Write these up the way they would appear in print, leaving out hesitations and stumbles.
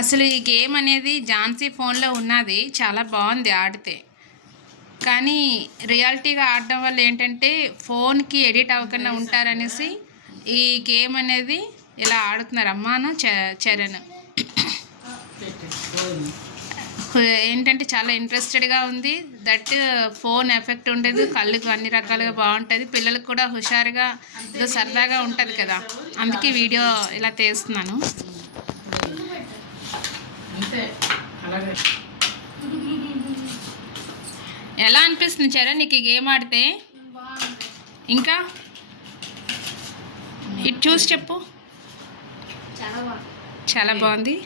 అసలు ఈ గేమ్ అనేది ఝాన్సీ ఫోన్లో ఉన్నది, చాలా బాగుంది ఆడితే. కానీ రియాలిటీగా ఆడడం వల్ల ఏంటంటే ఫోన్కి ఎడిట్ అవ్వకుండా ఉంటారనేసి ఈ గేమ్ అనేది ఇలా ఆడుతున్నారు అమ్మాను చరణ్. ఏంటంటే చాలా ఇంట్రెస్టెడ్గా ఉంది. దట్ ఫోన్ ఎఫెక్ట్ ఉండదు, కళ్ళకు అన్ని రకాలుగా బాగుంటుంది, పిల్లలకు కూడా హుషారుగా ఏదో సరదాగా ఉంటుంది కదా, అందుకే వీడియో ఇలా తీస్తున్నాను. ఎలా అనిపిస్తుంది చరణ్ నీకు ఈ గేమ్ ఆడితే? ఇంకా ఇటు చూసి చెప్పు. చాలా బాగుంది.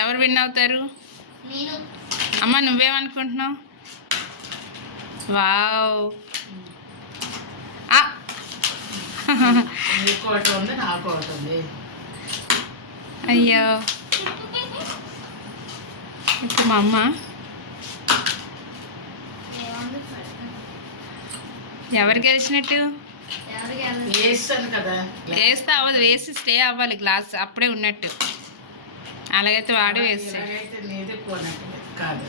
ఎవరు విన్ అవుతారు? అమ్మ నువ్వేమనుకుంటున్నావు? వావ్, అయ్యో ఇప్పుడు మా అమ్మ ఎవరు గెలిచినట్టు? వేస్తే అవ్వదు, వేసి స్టే అవ్వాలి గ్లాస్, అప్పుడే ఉన్నట్టు. అలాగైతే వాడు వేస్తే